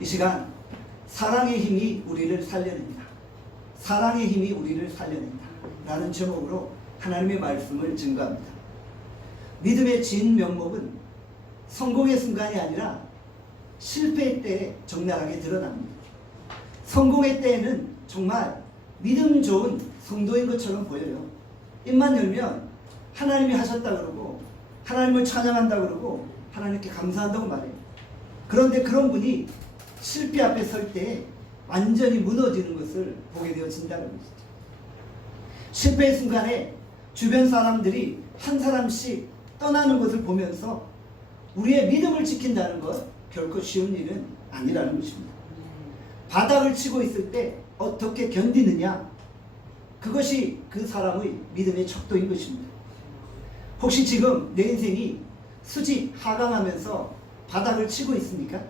이 시간 사랑의 힘이 우리를 살려낸다. 사랑의 힘이 우리를 살려낸다. 라는 제목으로 하나님의 말씀을 증거합니다. 믿음의 진 명목은 성공의 순간이 아니라 실패의 때에 적나라하게 드러납니다. 성공의 때에는 정말 믿음 좋은 성도인 것처럼 보여요. 입만 열면 하나님이 하셨다 그러고 하나님을 찬양한다 그러고 하나님께 감사한다고 말해요. 그런데 그런 분이 실패 앞에 설 때 완전히 무너지는 것을 보게 되어진다는 것이죠. 실패의 순간에 주변 사람들이 한 사람씩 떠나는 것을 보면서 우리의 믿음을 지킨다는 것 결코 쉬운 일은 아니라는 것입니다. 바닥을 치고 있을 때 어떻게 견디느냐, 그것이 그 사람의 믿음의 척도인 것입니다. 혹시 지금 내 인생이 수직 하강하면서 바닥을 치고 있습니까?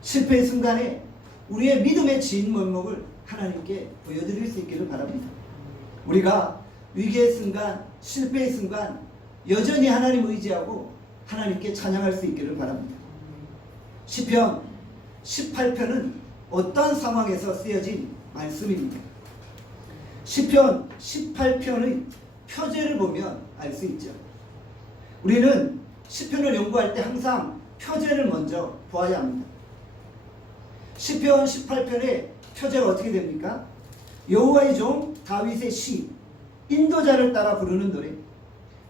실패의 순간에 우리의 믿음의 진면목을 하나님께 보여드릴 수 있기를 바랍니다. 우리가 위기의 순간, 실패의 순간 여전히 하나님 의지하고 하나님께 찬양할 수 있기를 바랍니다. 시편 18편은 어떠한 상황에서 쓰여진 말씀입니다. 시편 18편의 표제를 보면 알 수 있죠. 우리는 시편을 연구할 때 항상 표제를 먼저 보아야 합니다. 시편 18편의 표제가 어떻게 됩니까? 여호와의 종 다윗의 시, 인도자를 따라 부르는 노래.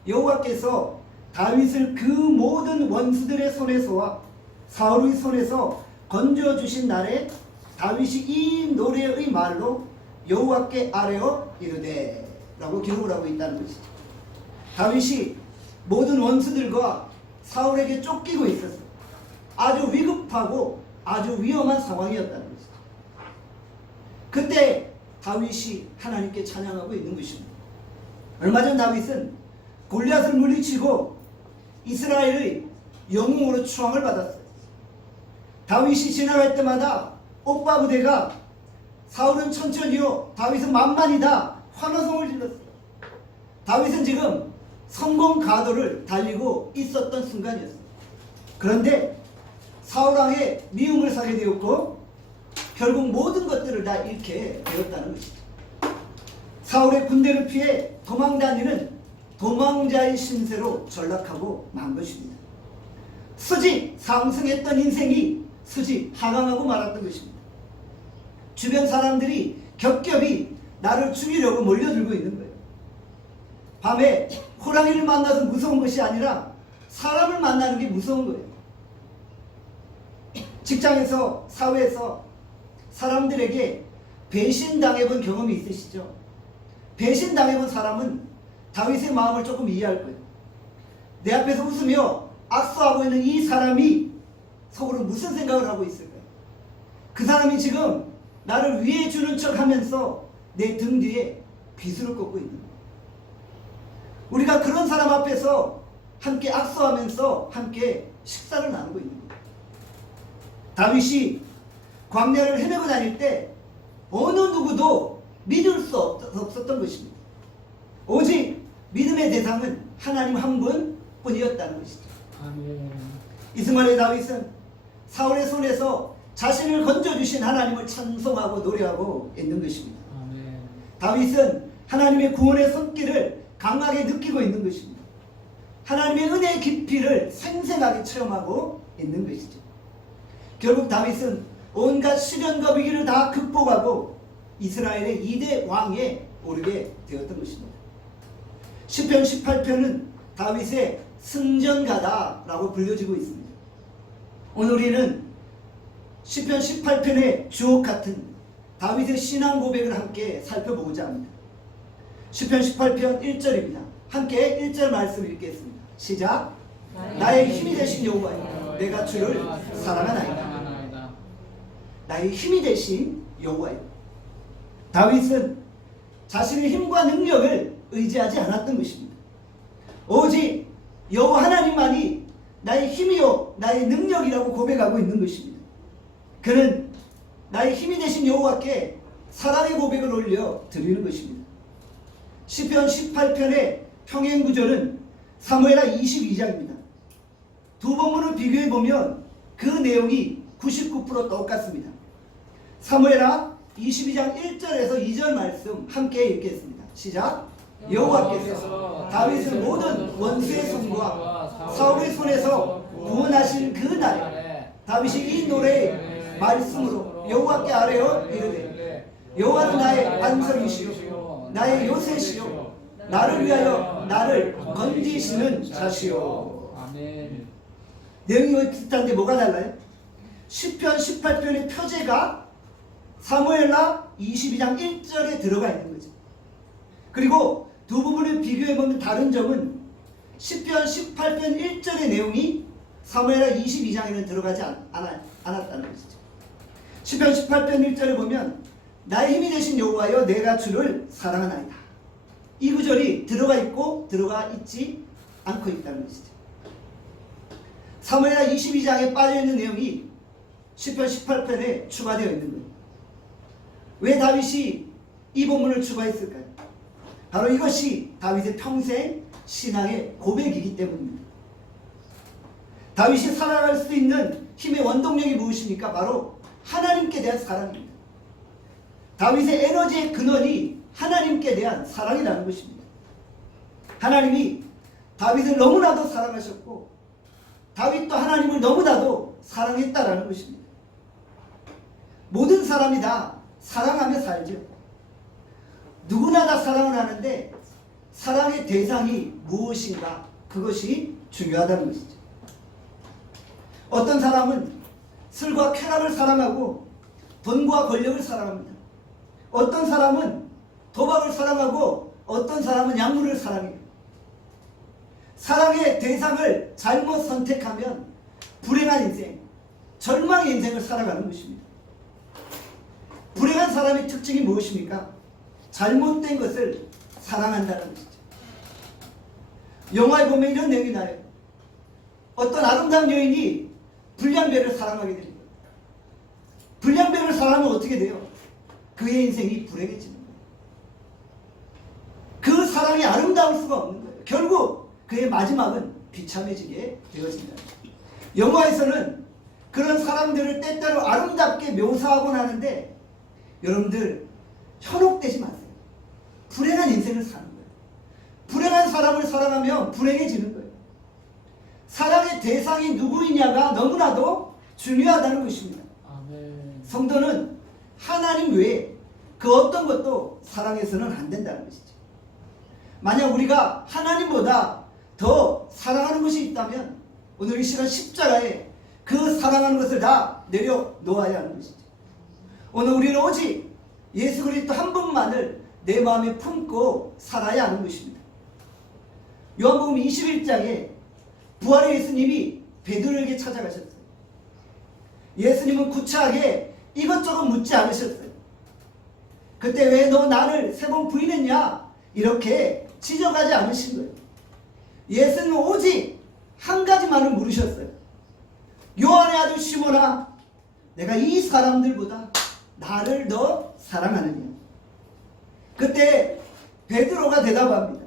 여호와께서 다윗을 그 모든 원수들의 손에서와 사울의 손에서 건져주신 날에 다윗이 이 노래의 말로 여호와께 아뢰어 이르되 라고 기록을 하고 있다는 것이죠. 다윗이 모든 원수들과 사울에게 쫓기고 있었어요. 아주 위급하고 아주 위험한 상황이었다는 것이죠. 그때 다윗이 하나님께 찬양하고 있는 것입니다. 얼마 전 다윗은 골리앗을 물리치고 이스라엘의 영웅으로 추앙을 받았어요. 다윗이 지나갈 때마다 옥바 부대가 사울은 천천히요, 다윗은 만만이다 환호성을 질렀어요. 다윗은 지금 성공 가도를 달리고 있었던 순간이었어요. 그런데 사울왕의 미움을 사게 되었고 결국 모든 것들을 다 잃게 되었다는 것이죠. 사울의 군대를 피해 도망다니는 도망자의 신세로 전락하고 만 것입니다. 수직 상승했던 인생이 수직 하강하고 말았던 것입니다. 주변 사람들이 겹겹이 나를 죽이려고 몰려들고 있는 거예요. 밤에 호랑이를 만나서 무서운 것이 아니라 사람을 만나는 게 무서운 거예요. 직장에서, 사회에서 사람들에게 배신당해본 경험이 있으시죠? 배신당해본 사람은 다윗의 마음을 조금 이해할 거예요. 내 앞에서 웃으며 악수하고 있는 이 사람이 속으로 무슨 생각을 하고 있을까요? 그 사람이 지금 나를 위해 주는 척 하면서 내 등 뒤에 비수를 꽂고 있는 거예요. 우리가 그런 사람 앞에서 함께 악수하면서 함께 식사를 나누고 있는 거예요. 다윗이 광야를 헤매고 다닐 때 어느 누구도 믿을 수 없었던 것입니다. 오직 믿음의 대상은 하나님 한 분뿐이었다는 것이죠. 아멘. 이스마엘 다윗은 사울의 손에서 자신을 건져주신 하나님을 찬송하고 노래하고 있는 것입니다. 아멘. 다윗은 하나님의 구원의 손길을 강하게 느끼고 있는 것입니다. 하나님의 은혜의 깊이를 생생하게 체험하고 있는 것이죠. 결국 다윗은 온갖 시련과 위기를 다 극복하고 이스라엘의 2대 왕에 오르게 되었던 것입니다. 시편 18편은 다윗의 승전가다라고 불려지고 있습니다. 오늘 우리는 시편 18편의 주옥같은 다윗의 신앙 고백을 함께 살펴보고자 합니다. 시편 18편 1절입니다. 함께 1절 말씀 읽겠습니다. 시작. 나의 힘이 되신 여호와여, 내가 주를 사랑하나이다. 나의 힘이 되신 여호와여. 다윗은 자신의 힘과 능력을 의지하지 않았던 것입니다. 오직 여호와 하나님만이 나의 힘이요 나의 능력이라고 고백하고 있는 것입니다. 그는 나의 힘이 되신 여호와께 사랑의 고백을 올려 드리는 것입니다. 시편 18편의 평행 구절은 사무엘하 22장입니다. 두 본문을 비교해 보면 그 내용이 99% 똑같습니다. 사무엘하 22장 1절에서 2절 말씀 함께 읽겠습니다. 시작. 여호와께서 다윗을 모든 원수의 손과 사울의 손에서 구원하신 그 날에 다윗이 이 노래의 말씀으로 여호와께 아뢰어 이르되 여호와는 나의 반석이시요 나의 요새시요 나를 위하여 나를 건지시는 자시요. 아멘. 내용이 비슷한데 뭐가 달라요? 시편 18편의 표제가 사무엘하 22장 1절에 들어가 있는 거죠. 그리고 두 부분을 비교해보면 다른 점은 시편 18편 1절의 내용이 사무엘하 22장에는 들어가지 않았다는 것이죠. 시편 18편 1절에 보면 나의 힘이 되신 여호와여 내가 주를 사랑하나이다. 이 구절이 들어가 있고 들어가 있지 않고 있다는 것이죠. 사무엘하 22장에 빠져있는 내용이 시편 18편에 추가되어 있는 거예요. 왜 다윗이 이 본문을 추가했을까요? 바로 이것이 다윗의 평생 신앙의 고백이기 때문입니다. 다윗이 살아갈 수 있는 힘의 원동력이 무엇입니까? 바로 하나님께 대한 사랑입니다. 다윗의 에너지의 근원이 하나님께 대한 사랑이라는 것입니다. 하나님이 다윗을 너무나도 사랑하셨고 다윗도 하나님을 너무나도 사랑했다라는 것입니다. 모든 사람이 다 사랑하며 살죠. 누구나 다 사랑을 하는데 사랑의 대상이 무엇인가 그것이 중요하다는 것이죠. 어떤 사람은 술과 쾌락을 사랑하고 돈과 권력을 사랑합니다. 어떤 사람은 도박을 사랑하고 어떤 사람은 약물을 사랑해요. 사랑의 대상을 잘못 선택하면 불행한 인생, 절망의 인생을 살아가는 것입니다. 불행한 사람의 특징이 무엇입니까? 잘못된 것을 사랑한다는 것이죠. 영화에 보면 이런 내용이 나요. 어떤 아름다운 여인이 불량배를 사랑하게 됩니다. 불량배를 사랑하면 어떻게 돼요? 그의 인생이 불행해지는 거예요. 그 사랑이 아름다울 수가 없는 거예요. 결국 그의 마지막은 비참해지게 되어진다. 영화에서는 그런 사람들을 때때로 아름답게 묘사하곤 하는데 여러분들 현혹되지 마세요. 불행한 인생을 사는 거예요. 불행한 사람을 사랑하면 불행해지는 거예요. 사랑의 대상이 누구이냐가 너무나도 중요하다는 것입니다. 아멘. 성도는 하나님 외에 그 어떤 것도 사랑해서는 안 된다는 것이죠. 만약 우리가 하나님보다 더 사랑하는 것이 있다면 오늘 이 시간 십자가에 그 사랑하는 것을 다 내려놓아야 하는 것이죠. 오늘 우리는 오직 예수 그리스도 한 분만을 내 마음에 품고 살아야 하는 것입니다. 요한복음 21장에 부활의 예수님이 베드로에게 찾아가셨어요. 예수님은 구차하게 이것저것 묻지 않으셨어요. 그때 왜 너 나를 3번 부인했냐? 이렇게 지적하지 않으신 거예요. 예수님은 오직 한 가지만을 물으셨어요. 요한의 아들 시몬아, 내가 이 사람들보다 나를 더 사랑하느냐? 그때 베드로가 대답합니다.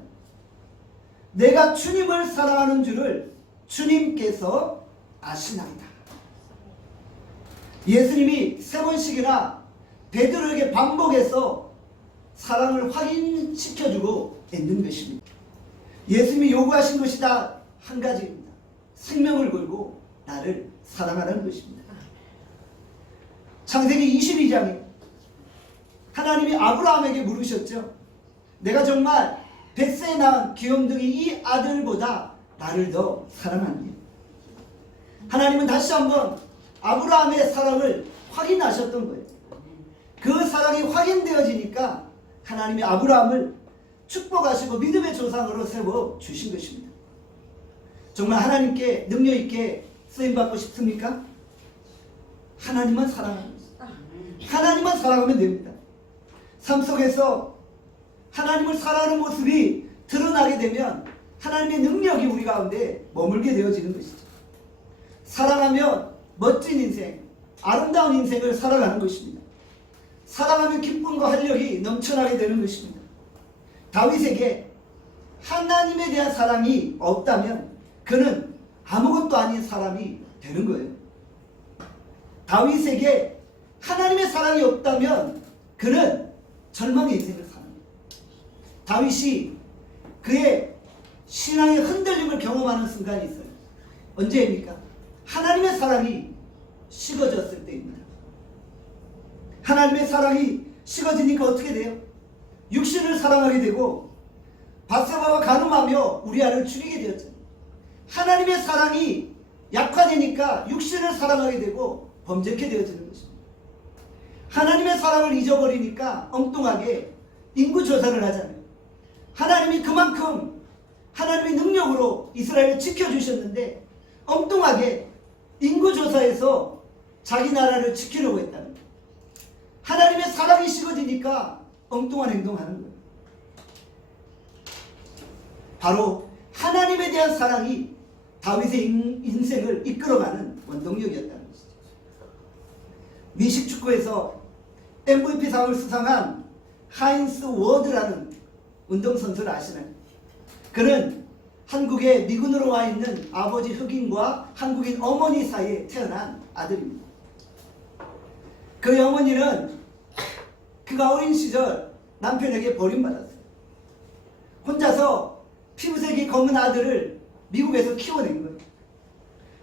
내가 주님을 사랑하는 줄을 주님께서 아시나이다. 예수님이 3번씩이나 베드로에게 반복해서 사랑을 확인시켜주고 있는 것입니다. 예수님이 요구하신 것이 다 한 가지입니다. 생명을 걸고 나를 사랑하라는 것입니다. 창세기 22장에 하나님이 아브라함에게 물으셨죠. 내가 정말 100세에 낳은 귀염둥이 이 아들보다 나를 더 사랑하느냐? 하나님은 다시 한번 아브라함의 사랑을 확인하셨던 거예요. 그 사랑이 확인되어지니까 하나님이 아브라함을 축복하시고 믿음의 조상으로 세워주신 것입니다. 정말 하나님께 능력 있게 쓰임받고 싶습니까? 하나님만 사랑하는 것입니다. 하나님만 사랑하면 됩니다. 삶 속에서 하나님을 사랑하는 모습이 드러나게 되면 하나님의 능력이 우리 가운데 머물게 되어지는 것이죠. 사랑하면 멋진 인생, 아름다운 인생을 살아가는 것입니다. 사랑하면 기쁨과 활력이 넘쳐나게 되는 것입니다. 다윗에게 하나님에 대한 사랑이 없다면 그는 아무것도 아닌 사람이 되는 거예요. 다윗에게 하나님의 사랑이 없다면 그는 절망의 인생을 삽니다. 다윗이 그의 신앙의 흔들림을 경험하는 순간이 있어요. 언제입니까? 하나님의 사랑이 식어졌을 때입니다. 하나님의 사랑이 식어지니까 어떻게 돼요? 육신을 사랑하게 되고 바세바와 간음하며 우리아를 죽이게 되었죠. 하나님의 사랑이 약화되니까 육신을 사랑하게 되고 범죄케 되어지는 것입니다. 하나님의 사랑을 잊어버리니까 엉뚱하게 인구조사를 하잖아요. 하나님이 그만큼 하나님의 능력으로 이스라엘을 지켜주셨는데 엉뚱하게 인구조사에서 자기 나라를 지키려고 했다는 거예요. 하나님의 사랑이 식어지니까 엉뚱한 행동하는 거예요. 바로 하나님에 대한 사랑이 다윗의 인생을 이끌어가는 원동력이었다는 것이죠. 미식축구에서 MVP상을 수상한 하인스 워드라는 운동선수를 아시나요? 그는 한국에 미군으로 와 있는 아버지 흑인과 한국인 어머니 사이에 태어난 아들입니다. 그 어머니는 그가 어린 시절 남편에게 버림받았어요. 혼자서 피부색이 검은 아들을 미국에서 키워낸 거예요.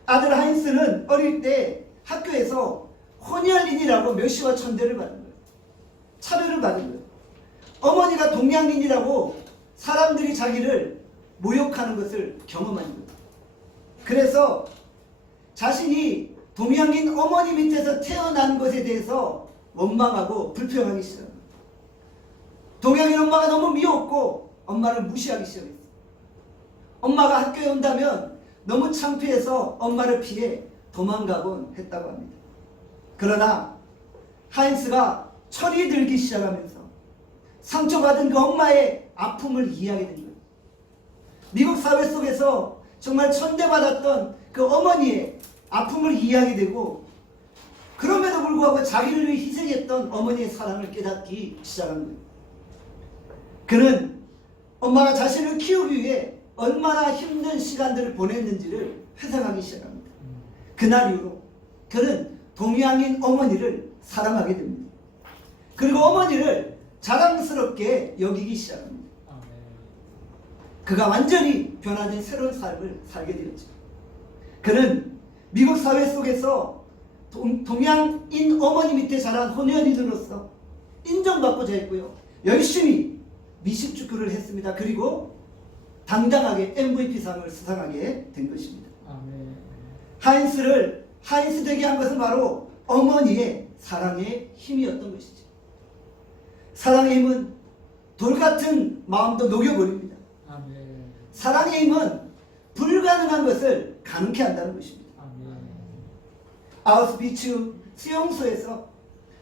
아들 하인스는 어릴 때 학교에서 호니알린이라고 멸시와 천대를 받은 거예요. 차별을 받은 거예요. 어머니가 동양인이라고 사람들이 자기를 모욕하는 것을 경험한 거예요. 그래서 자신이 동양인 어머니 밑에서 태어난 것에 대해서 원망하고 불평하기 시작합니다. 동양인 엄마가 너무 미웠고 엄마를 무시하기 시작했어요. 엄마가 학교에 온다면 너무 창피해서 엄마를 피해 도망가곤 했다고 합니다. 그러나 하인스가 철이 들기 시작하면서 상처받은 그 엄마의 아픔을 이해하게 된 거예요. 미국 사회 속에서 정말 천대받았던 그 어머니의 아픔을 이해하게 되고 그럼에도 불구하고 자기를 위해 희생했던 어머니의 사랑을 깨닫기 시작한 거예요. 그는 엄마가 자신을 키우기 위해 얼마나 힘든 시간들을 보냈는지를 회상하기 시작합니다. 그날 이후로 그는 동양인 어머니를 사랑하게 됩니다. 그리고 어머니를 자랑스럽게 여기기 시작합니다. 그가 완전히 변화된 새로운 삶을 살게 되었죠. 그는 미국 사회 속에서 동양인 어머니 밑에 자란 혼혈인으로서 인정받고 자랐고요. 열심히 미식축구를 했습니다. 그리고 당당하게 MVP상을 수상하게 된 것입니다. 아멘. 하인스를 하인스 되게 한 것은 바로 어머니의 사랑의 힘이었던 것이죠. 사랑의 힘은 돌같은 마음도 녹여버립니다. 아멘. 사랑의 힘은 불가능한 것을 가능케 한다는 것입니다. 아멘. 아우슈비츠 수용소에서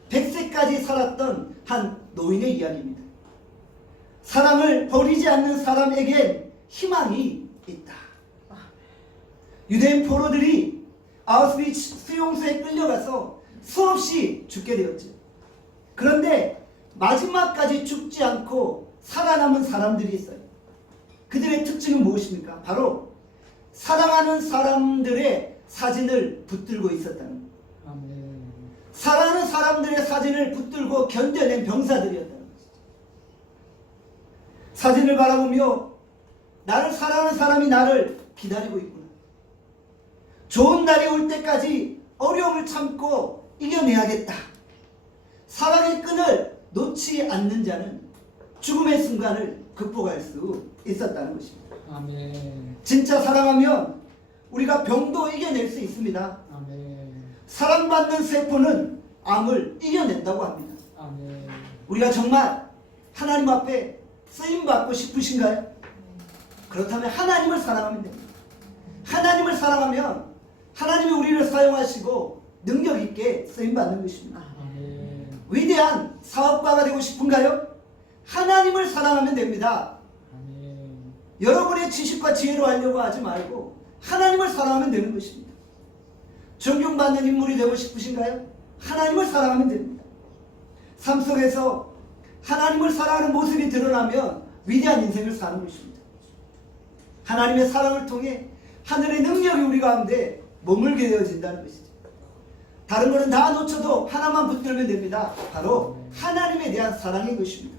100세까지 살았던 한 노인의 이야기입니다. 사랑을 버리지 않는 사람에겐 희망이 있다. 유대인 포로들이 아우슈비츠 수용소에 끌려가서 수없이 죽게 되었죠. 그런데 마지막까지 죽지 않고 살아남은 사람들이 있어요. 그들의 특징은 무엇입니까? 바로 사랑하는 사람들의 사진을 붙들고 있었다는 거예요. 아멘. 사랑하는 사람들의 사진을 붙들고 견뎌낸 병사들이었다는 것이죠. 사진을 바라보며 나를 사랑하는 사람이 나를 기다리고 있구나. 좋은 날이 올 때까지 어려움을 참고 이겨내야겠다. 사랑의 끈을 놓지 않는 자는 죽음의 순간을 극복할 수 있었다는 것입니다. 아멘. 진짜 사랑하면 우리가 병도 이겨낼 수 있습니다. 아멘. 사랑받는 세포는 암을 이겨낸다고 합니다. 아멘. 우리가 정말 하나님 앞에 쓰임받고 싶으신가요? 그렇다면 하나님을 사랑하면 됩니다. 하나님을 사랑하면 하나님이 우리를 사용하시고 능력 있게 쓰임받는 것입니다. 아멘. 위대한 사업가가 되고 싶은가요? 하나님을 사랑하면 됩니다. 아멘. 여러분의 지식과 지혜로 하려고 하지 말고 하나님을 사랑하면 되는 것입니다. 존경받는 인물이 되고 싶으신가요? 하나님을 사랑하면 됩니다. 삶 속에서 하나님을 사랑하는 모습이 드러나면 위대한 인생을 사는 것입니다. 하나님의 사랑을 통해 하늘의 능력이 우리 가운데 머물게 되어진다는 것이죠. 다른 거는 다 놓쳐도 하나만 붙들면 됩니다. 바로 하나님에 대한 사랑인 것입니다.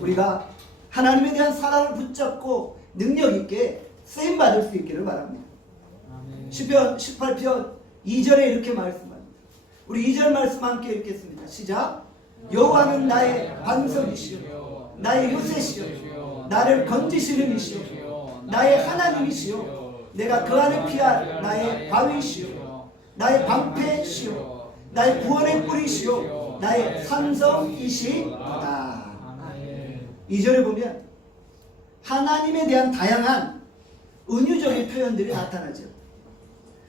우리가 하나님에 대한 사랑을 붙잡고 능력 있게 쓰임 받을 수 있기를 바랍니다. 시편 18편 2절에 이렇게 말씀합니다. 우리 2절 말씀 함께 읽겠습니다. 시작. 여호와는 나의 반석이시요 나의 요새시요 나를 건지시는 이시요 나의 하나님이시요 내가 그 안에 피할 나의 바위시요 나의 방패시요 나의 구원의 뿌리시요 나의 산성이시로다. 2절에 보면 하나님에 대한 다양한 은유적인 표현들이 나타나죠.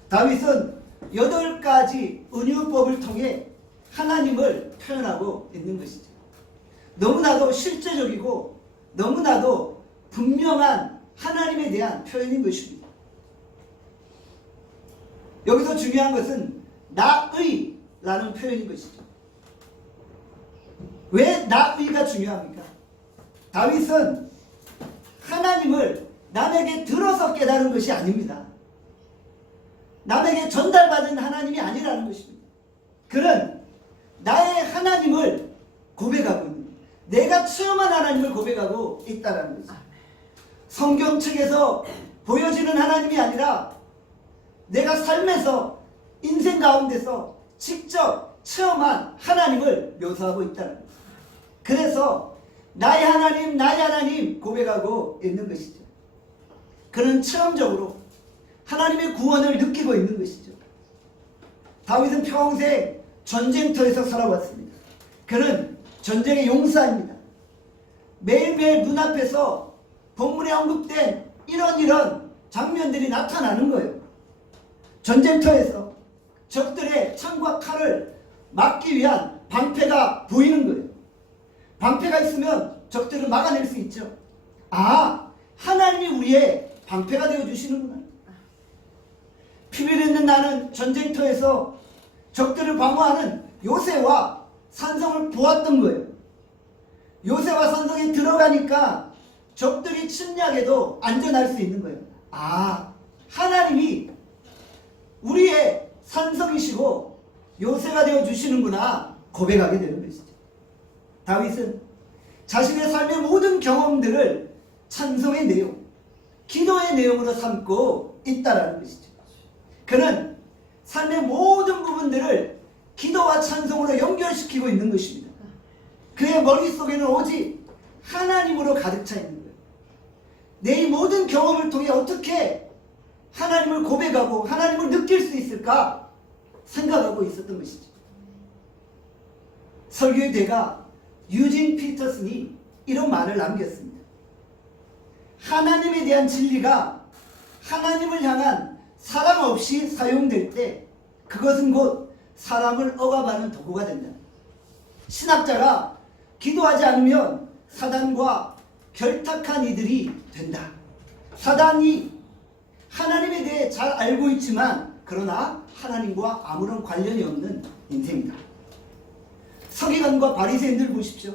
다윗은 8가지 은유법을 통해 하나님을 표현하고 있는 것이죠. 너무나도 실제적이고 너무나도 분명한 하나님에 대한 표현인 것입니다. 여기서 중요한 것은 나의 라는 표현인 것이죠. 왜 나의가 중요합니까? 다윗은 하나님을 남에게 들어서 깨달은 것이 아닙니다. 남에게 전달받은 하나님이 아니라는 것입니다. 그는 나의 하나님을 고백하고 있는, 내가 체험한 하나님을 고백하고 있다는 거죠. 성경책에서 보여지는 하나님이 아니라 내가 삶에서 인생 가운데서 직접 체험한 하나님을 묘사하고 있다는 거죠. 그래서 나의 하나님 고백하고 있는 것이죠. 그는 체험적으로 하나님의 구원을 느끼고 있는 것이죠. 다윗은 평생 전쟁터에서 살아왔습니다. 그는 전쟁의 용사입니다. 매일매일 눈앞에서 본문에 언급된 이런 장면들이 나타나는 거예요. 전쟁터에서 적들의 창과 칼을 막기 위한 방패가 보이는 거예요. 방패가 있으면 적들을 막아낼 수 있죠. 아, 하나님이 우리의 방패가 되어주시는구나. 피비를 있는 나는 전쟁터에서 적들을 방어하는 요새와 산성을 보았던 거예요. 요새와 산성에 들어가니까 적들이 침략해도 안전할 수 있는 거예요. 아, 하나님이 우리의 산성이시고 요새가 되어주시는구나 고백하게 되는 것이죠. 다윗은 자신의 삶의 모든 경험들을 찬송의 내용, 기도의 내용으로 삼고 있다는 것이죠. 그는 삶의 모든 부분들을 기도와 찬송으로 연결시키고 있는 것입니다. 그의 머릿속에는 오직 하나님으로 가득 차 있는 거예요. 내 이 모든 경험을 통해 어떻게 하나님을 고백하고 하나님을 느낄 수 있을까 생각하고 있었던 것이죠. 설교의 대가 유진 피터슨이 이런 말을 남겼습니다. 하나님에 대한 진리가 하나님을 향한 사랑 없이 사용될 때 그것은 곧 사람을 억압하는 도구가 된다. 신학자가 기도하지 않으면 사단과 결탁한 이들이 된다. 사단이 하나님에 대해 잘 알고 있지만 그러나 하나님과 아무런 관련이 없는 인생이다. 서기관과 바리새인들 보십시오.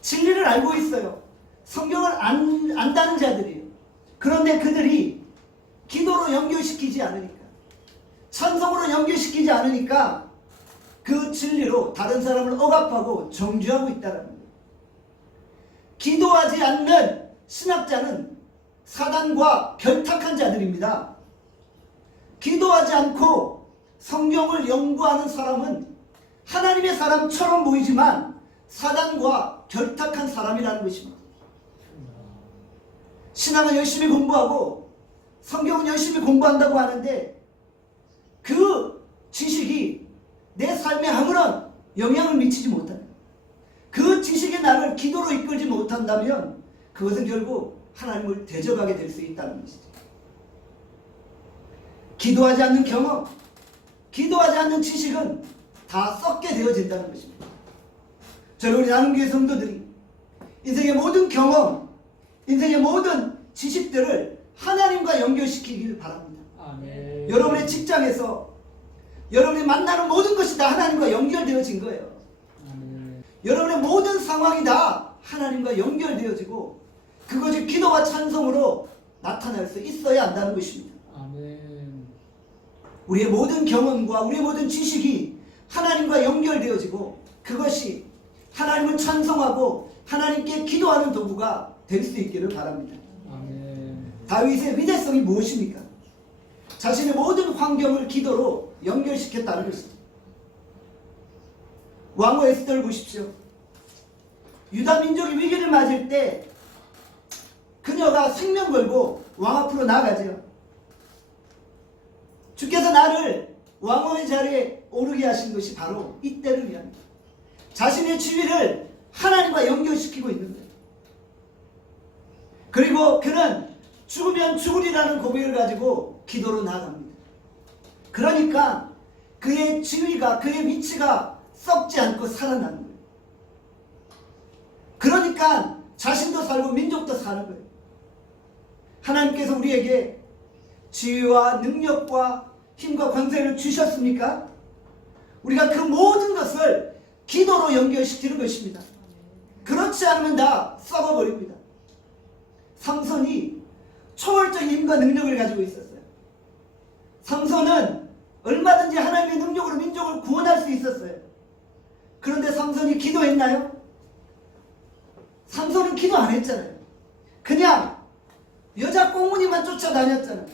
진리를 알고 있어요. 성경을 안다는 자들이에요. 그런데 그들이 기도로 연결시키지 않으니까, 찬송으로 연결시키지 않으니까 그 진리로 다른 사람을 억압하고 정죄하고 있다는 거예요. 기도하지 않는 신학자는 사단과 결탁한 자들입니다. 기도하지 않고 성경을 연구하는 사람은 하나님의 사람처럼 보이지만 사단과 결탁한 사람이라는 것입니다. 신앙은 열심히 공부하고 성경은 열심히 공부한다고 하는데 그 지식이 내 삶에 아무런 영향을 미치지 못한다. 그 지식이 나를 기도로 이끌지 못한다면 그것은 결국 하나님을 대적하게 될 수 있다는 것이죠. 기도하지 않는 경험, 기도하지 않는 지식은 다 썩게 되어진다는 것입니다. 저희 우리 나눔교회 성도들이 인생의 모든 경험, 인생의 모든 지식들을 하나님과 연결시키기를 바랍니다. 아멘. 여러분의 직장에서 여러분이 만나는 모든 것이 다 하나님과 연결되어진 거예요. 아멘. 여러분의 모든 상황이 다 하나님과 연결되어지고 그것이 기도와 찬송으로 나타날 수 있어야 한다는 것입니다. 아멘. 우리의 모든 경험과 우리의 모든 지식이 하나님과 연결되어지고 그것이 하나님을 찬송하고 하나님께 기도하는 도구가 될 수 있기를 바랍니다. 아멘. 다윗의 위대성이 무엇입니까? 자신의 모든 환경을 기도로 연결시켰다는 것입니다. 왕후 에스더를 보십시오. 유다 민족이 위기를 맞을 때 그녀가 생명 걸고 왕 앞으로 나아가죠. 주께서 나를 왕후의 자리에 오르게 하신 것이 바로 이때를 위합니다. 자신의 지위를 하나님과 연결시키고 있는 거예요. 그리고 그는 죽으면 죽으리라는 고백을 가지고 기도로 나아갑니다. 그러니까 그의 지위가, 그의 위치가 썩지 않고 살아나는 거예요. 그러니까 자신도 살고 민족도 사는 거예요. 하나님께서 우리에게 지위와 능력과 힘과 권세를 주셨습니까? 우리가 그 모든 것을 기도로 연결시키는 것입니다. 그렇지 않으면 다 썩어버립니다. 삼손이 초월적인 힘과 능력을 가지고 있었어요. 삼손은 얼마든지 하나님의 능력으로 민족을 구원할 수 있었어요. 그런데 삼손이 기도했나요? 삼손은 기도 안 했잖아요. 그냥 여자 꽁무니만 쫓아다녔잖아요.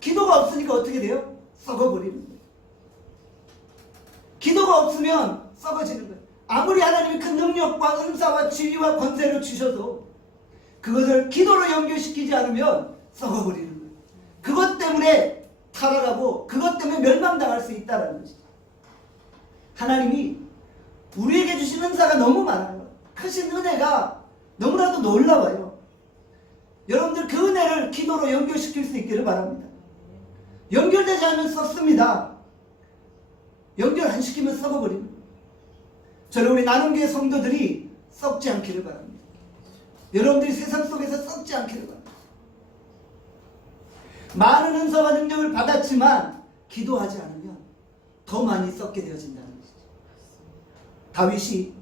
기도가 없으니까 어떻게 돼요? 썩어버리는 거예요. 기도가 없으면 썩어지는 거예요. 아무리 하나님이 큰 능력과 은사와 지위와 권세를 주셔도 그것을 기도로 연결시키지 않으면 썩어버리는 거예요. 그것 때문에 타락하고 그것 때문에 멸망당할 수 있다는 것이죠. 하나님이 우리에게 주신 은사가 너무 많아요. 크신 은혜가 너무나도 놀라워요. 여러분들 그 은혜를 기도로 연결시킬 수 있기를 바랍니다. 연결되지 않으면 썩습니다. 연결 안 시키면 썩어버립니다. 저는 우리 나눔교회 성도들이 썩지 않기를 바랍니다. 여러분들이 세상 속에서 썩지 않기를 바랍니다. 많은 은사와 능력을 받았지만 기도하지 않으면 더 많이 썩게 되어진다는 것이죠. 다윗이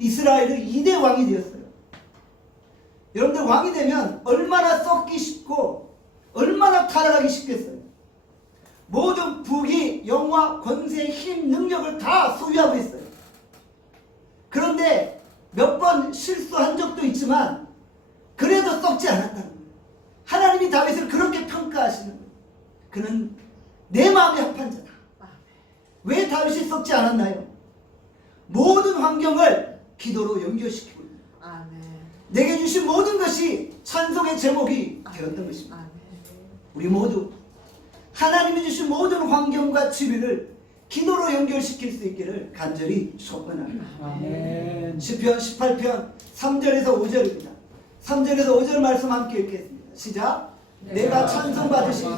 이스라엘의 2대 왕이 되었어요. 여러분들 왕이 되면 얼마나 썩기 쉽고 얼마나 타락하기 쉽겠어요. 모든 부귀, 영화, 권세, 힘, 능력을 다 소유하고 있어요. 그런데 몇 번 실수한 적도 있지만 그래도 썩지 않았다는 거예요. 하나님이 다윗을 그렇게 평가하시는 거예요. 그는 내 마음에 합한 자다. 왜 다윗이 썩지 않았나요? 모든 환경을 기도로 연결시키고 있는 거예요. 내게 주신 모든 것이 찬송의 제목이 되었던 것입니다. 우리 모두 하나님이 주신 모든 환경과 지위를 기도로 연결시킬 수 있기를 간절히 소원합니다. 아멘. 시편 18편 3절에서 5절입니다. 3절에서 5절 말씀 함께 읽겠습니다. 시작. 내가 찬송받으신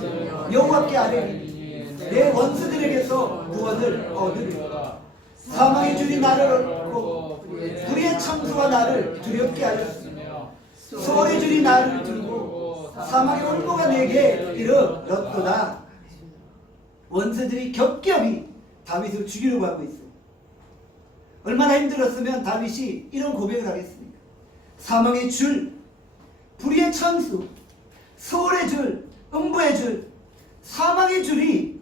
여호와께 아뢰니 내 원수들에게서 구원을 얻으리로다. 사망의 줄이 나를 얻고 불의의 창수가 나를 두렵게 하였으며 소울의 줄이 나를 들고 사망의 올무가 내게 이르렀도다. 원수들이 겹겹이 다윗을 죽이려고 하고 있어요. 얼마나 힘들었으면 다윗이 이런 고백을 하겠습니까? 사망의 줄, 불의의 천수, 소울의 줄, 음부의 줄, 사망의 줄이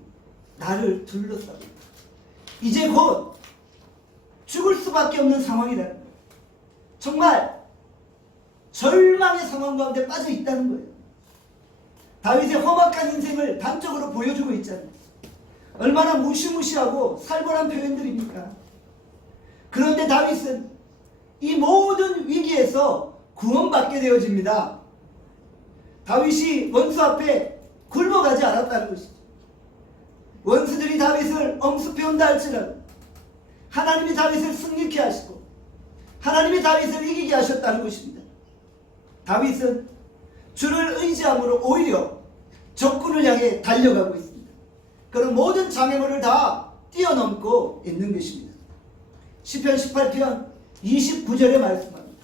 나를 둘러싸고 있다. 이제 곧 죽을 수밖에 없는 상황이라는 거예요. 정말 절망의 상황 가운데 빠져 있다는 거예요. 다윗의 험악한 인생을 단적으로 보여주고 있잖아요. 얼마나 무시무시하고 살벌한 표현들입니까? 그런데 다윗은 이 모든 위기에서 구원받게 되어집니다. 다윗이 원수 앞에 굶어가지 않았다는 것이죠. 원수들이 다윗을 엄습해온다 할지라도 하나님이 다윗을 승리케 하시고 하나님이 다윗을 이기게 하셨다는 것입니다. 다윗은 주를 의지함으로 오히려 적군을 향해 달려가고 있습니다. 그런 모든 장애물을 다 뛰어넘고 있는 것입니다. 시편 18편 29절에 말씀합니다.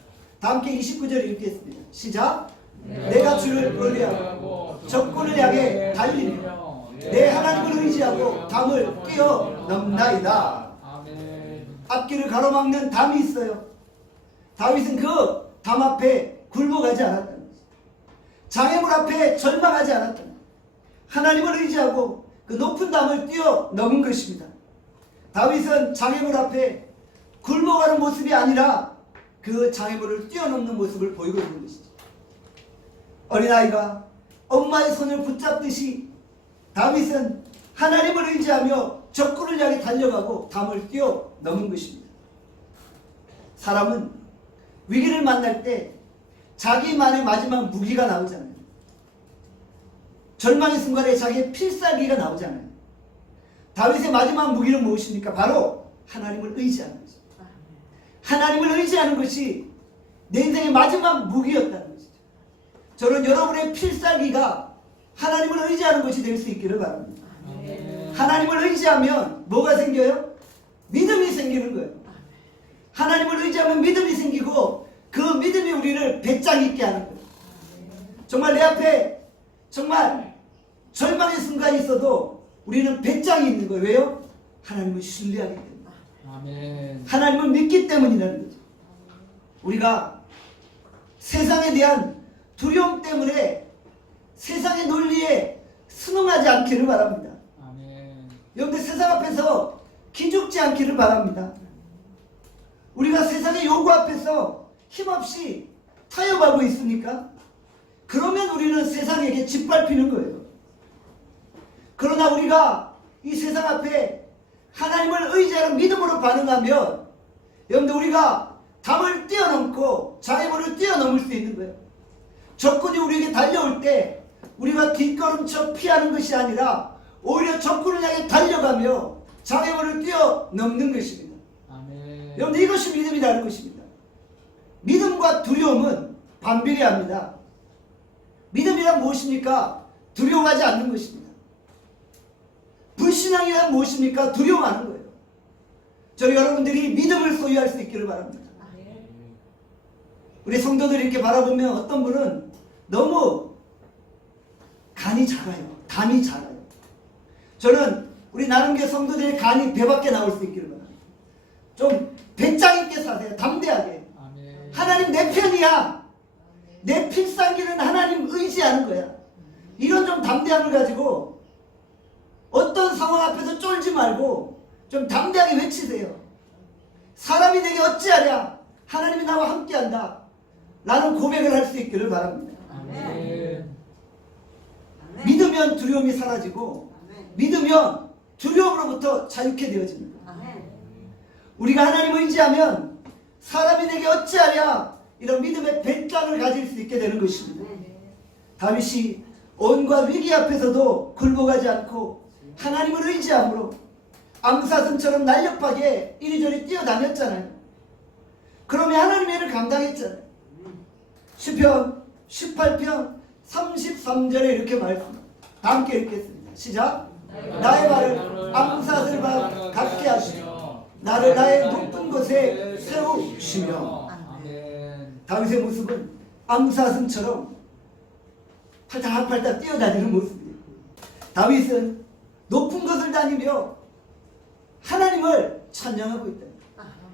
다 함께 29절 읽겠습니다. 시작. 내가 주를 의뢰하고 적군을 향해 달리며 내 하나님을 의지하고 담을 뛰어넘나이다. 앞길을 가로막는 담이 있어요. 다윗은 그 담 앞에 굴복하지 않았다는 것입니다. 장애물 앞에 절망하지 않았다는 것입니다. 하나님을 의지하고 그 높은 담을 뛰어넘은 것입니다. 다윗은 장애물 앞에 굶어가는 모습이 아니라 그 장애물을 뛰어넘는 모습을 보이고 있는 것이죠. 어린아이가 엄마의 손을 붙잡듯이 다윗은 하나님을 의지하며 적군을 향해 달려가고 담을 뛰어넘은 것입니다. 사람은 위기를 만날 때 자기만의 마지막 무기가 나오잖아요. 절망의 순간에 자기의 필살기가 나오잖아요. 다윗의 마지막 무기는 무엇입니까? 바로 하나님을 의지하는 것입니다. 하나님을 의지하는 것이 내 인생의 마지막 무기였다는 것이죠. 저는 여러분의 필살기가 하나님을 의지하는 것이 될 수 있기를 바랍니다. 하나님을 의지하면 뭐가 생겨요? 믿음이 생기는 거예요. 하나님을 의지하면 믿음이 생기고 그 믿음이 우리를 배짱 있게 하는 거예요. 정말 내 앞에 정말 절망의 순간이 있어도 우리는 배짱이 있는 거예요. 왜요? 하나님을 신뢰하기 때문에. 아멘. 하나님을 믿기 때문이라는 거죠. 우리가 세상에 대한 두려움 때문에 세상의 논리에 순응하지 않기를 바랍니다. 아멘. 여러분들 세상 앞에서 기죽지 않기를 바랍니다. 우리가 세상의 요구 앞에서 힘없이 타협하고 있습니까? 그러면 우리는 세상에게 짓밟히는 거예요. 그러나 우리가 이 세상 앞에 하나님을 의지하는 믿음으로 반응하면 여러분들 우리가 담을 뛰어넘고 장애물을 뛰어넘을 수 있는 거예요. 적군이 우리에게 달려올 때 우리가 뒷걸음쳐 피하는 것이 아니라 오히려 적군을 향해 달려가며 장애물을 뛰어넘는 것입니다. 아멘. 여러분들 이것이 믿음이라는 것입니다. 믿음과 두려움은 반비례합니다. 믿음이란 무엇입니까? 두려워하지 않는 것입니다. 불신앙이란 무엇입니까? 두려워하는 거예요. 저는 여러분들이 믿음을 소유할 수 있기를 바랍니다. 우리 성도들이 이렇게 바라보면 어떤 분은 너무 간이 작아요. 담이 작아요. 저는 우리 나눔교회 성도들의 간이 배밖에 나올 수 있기를 바랍니다. 좀 배짱 있게 사세요. 담대하게. 아멘. 하나님 내 편이야. 내 필살기는 하나님 의지하는 거야. 이런 좀 담대함을 가지고 어떤 상황 앞에서 쫄지 말고 좀 담대하게 외치세요. 사람이 내게 어찌하랴? 하나님이 나와 함께한다. 라는 고백을 할 수 있기를 바랍니다. 아멘. 믿으면 두려움이 사라지고 믿으면 두려움으로부터 자유케 되어집니다. 우리가 하나님을 의지하면 사람이 내게 어찌하랴? 이런 믿음의 배짱을 가질 수 있게 되는 것입니다. 다윗이 온갖 위기 앞에서도 굴복하지 않고 하나님을 의지함으로 암사슴처럼 날렵하게 이리저리 뛰어다녔잖아요. 그러면 하나님의 일을 감당했잖아요. 시편 18편 33절에 이렇게 말씀합니다. 다 함께 읽겠습니다. 시작. 나의 발을 암사슬과 같게 하시며 나를 나의 높은 곳에 세우시며. 아멘. 다윗의 모습은 암사슴처럼 팔딱팔딱 뛰어다니는 모습이에요. 다윗은 높은 곳을 다니며 하나님을 찬양하고 있다.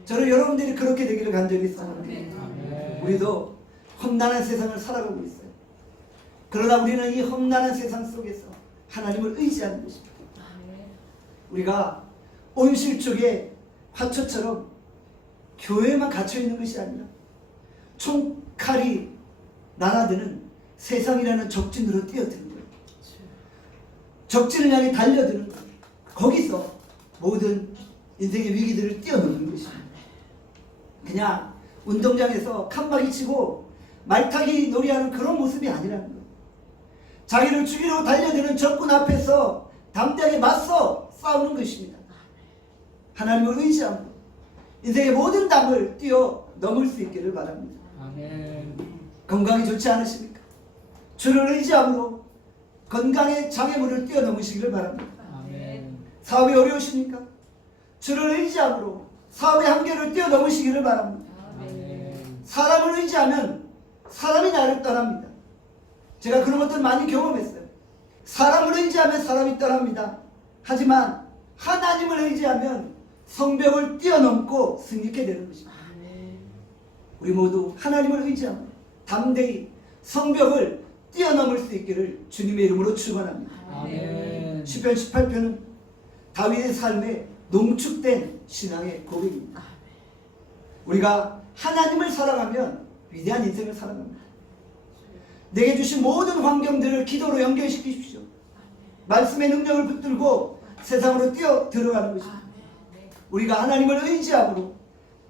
저는 여러분들이 그렇게 되기를 간절히 소원합니다. 아멘. 우리도 험난한 세상을 살아가고 있어요. 그러나 우리는 이 험난한 세상 속에서 하나님을 의지하는 것입니다. 우리가 온실쪽에 화초처럼 교회에만 갇혀있는 것이 아니라 총칼이 날아드는 세상이라는 적진으로 뛰어드는 거예요. 적진을 향해 달려드는 거예요. 거기서 모든 인생의 위기들을 뛰어넘는 것입니다. 그냥 운동장에서 칸막이 치고 말타기 놀이하는 그런 모습이 아니라는 거예요. 자기를 죽이러 달려드는 적군 앞에서 담대하게 맞서 싸우는 것입니다. 하나님을 의지하고 인생의 모든 담을 뛰어넘을 수 있기를 바랍니다. 아멘. 건강이 좋지 않으십니까? 주를 의지함으로 건강의 장애물을 뛰어넘으시기를 바랍니다. 아멘. 사업이 어려우십니까? 주를 의지함으로 사업의 한계를 뛰어넘으시기를 바랍니다. 아멘. 사람을 의지하면 사람이 나를 떠납니다. 제가 그런 것들 많이 경험했어요. 사람을 의지하면 사람이 떠납니다. 하지만 하나님을 의지하면 성벽을 뛰어넘고 승리케 되는 것입니다. 우리 모두 하나님을 의지하며 담대히 성벽을 뛰어넘을 수 있기를 주님의 이름으로 축원합니다. 아멘. 시편 18편은 다윗의 삶에 농축된 신앙의 고백입니다. 우리가 하나님을 사랑하면 위대한 인생을 살아갑니다. 내게 주신 모든 환경들을 기도로 연결시키십시오. 말씀의 능력을 붙들고 세상으로 뛰어 들어가는 것입니다. 우리가 하나님을 의지함으로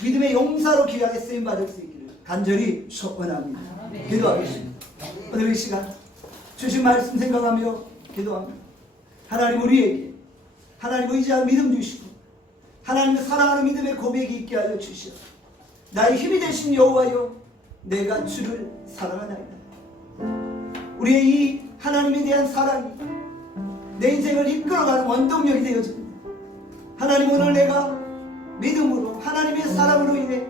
믿음의 용사로 귀하게 쓰임받을 수 있기를 간절히 소원합니다. 기도하겠습니다. 오늘 이 시간 주신 말씀 생각하며 기도합니다. 하나님 우리에게 하나님 의지하는 믿음 주시고 하나님을 사랑하는 믿음의 고백이 있게 하여 주시오. 나의 힘이 되신 여호와여 내가 주를 사랑하나이다. 우리의 이 하나님에 대한 사랑이 내 인생을 이끌어가는 원동력이 되어집니다. 하나님 오늘 내가 믿음으로 하나님의 사랑으로 인해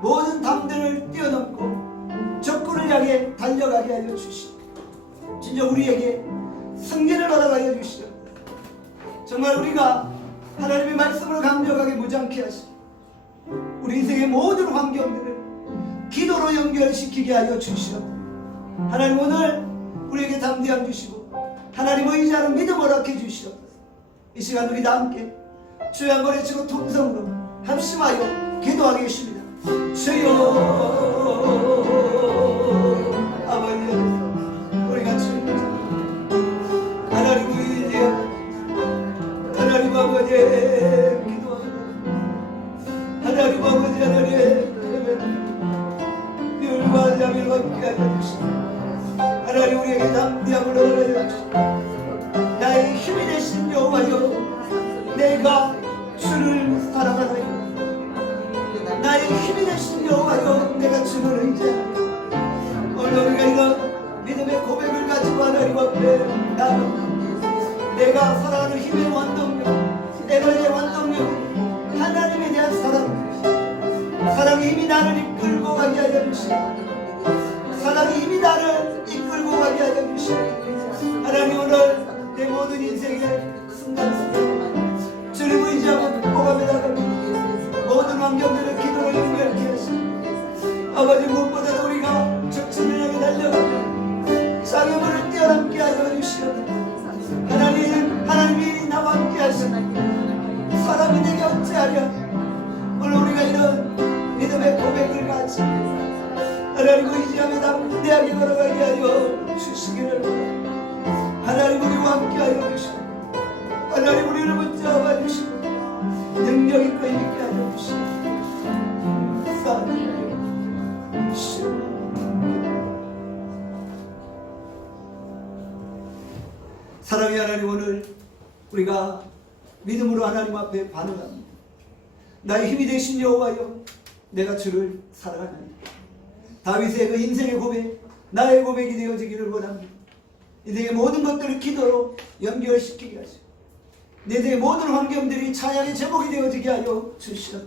모든 담들을 뛰어넘고 적군을 향해 달려가게 하여 주시오. 진짜 우리에게 승리를 얻어가게 주시오. 정말 우리가 하나님의 말씀으로 강력하게 무장케 하시고 우리 인생의 모든 환경들을 기도로 연결시키게 하여 주시오. 하나님 오늘 우리에게 담대함 주시고 하나님 의지하는 믿음 허락해 주시오. 이 시간 우리 다 함께 주여 한 번 외치고 통성으로 합심하여 기도하겠습니다. 주여 아버지 우리가 주님 하나님 의지하고 하나님 아버지 기도합니다. 하나님 아버지 하나님 율과 자비를 함께 하여 주시고 하나님 우리에게 담대함을 얻어 주시고 나의 힘이 되신 여호와여 내가 주를 사랑하나이다. 나의 힘이 되신 여호와여 내가 주를 의지하나이다. 오늘 우리가 이런 믿음의 고백을 가지고 하나님 앞에 나아갑니다. 내가 살아가는 힘의 원동력 에너지의 원동력 하나님에 대한 사랑의 힘이 나를 이끌고 가게 하여 주시고 사랑의 힘이 나를 이끌고 가게 하여 주시고 하나님 오늘 내 모든 인생의 순간순간 주를 의지하고 극복하며 나갑니다. 모든 환경들을 기도로 연결케 하시고 아버지 무엇보다도 우리가 적진을 향해 달려가며 장애물을 뛰어넘게 하여 주시옵소서. 하나님이 나와 함께 하시고 사람이 내게 어찌하랴. 오늘 우리가 이런 믿음의 고백을 가지고 하나님 의지하며 담대하게 걸어가게 하여 주시기를 하나님 우리와 함께 하여 주시고 하나님 우리를 붙잡아 주시고 능력 있고 힘있게 하여 주시고 사랑의 하나님 오늘 우리가 믿음으로 하나님 앞에 반응합니다. 나의 힘이 되신 여호와여 내가 주를 사랑하나이다. 다윗의 그 인생의 고백 나의 고백이 되어지기를 원합니다. 인생의 모든 것들을 기도로 연결시키게 하시고 내 인생의 모든 환경들이 찬양의 제목이 되어지게 하여 주시옵소서.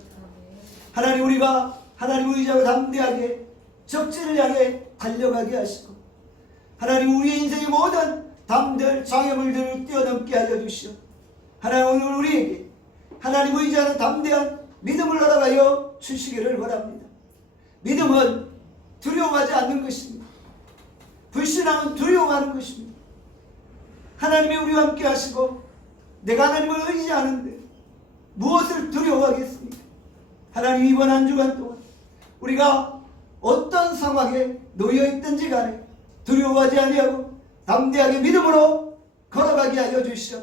하나님 우리가 하나님을 의지하고 담대하게 적진을 향해 달려가게 하시고 하나님 우리의 인생의 모든 담들 장애물들을 뛰어넘게 하여 주시오. 하나님 오늘 우리에게 하나님 의지하는 담대한 믿음을 허락하여 주시기를 바랍니다. 믿음은 두려워하지 않는 것입니다. 불신앙은 두려워하는 것입니다. 하나님이 우리와 함께 하시고 내가 하나님을 의지하는데 무엇을 두려워하겠습니까? 하나님 이번 한 주간 동안 우리가 어떤 상황에 놓여있든지 간에 두려워하지 아니하고 담대하게 믿음으로 걸어가게 하여 주시오.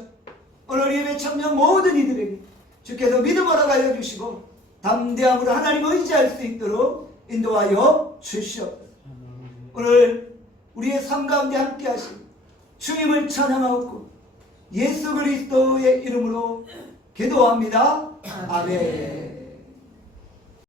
오늘 예배 참여 모든 이들에게 주께서 믿음 허락하여 주시고 담대함으로 하나님을 의지할 수 있도록 인도하여 주시옵소서. 오늘 우리의 삶 가운데 함께 하시고 주님을 찬양하옵고 예수 그리스도의 이름으로 기도합니다. 아멘.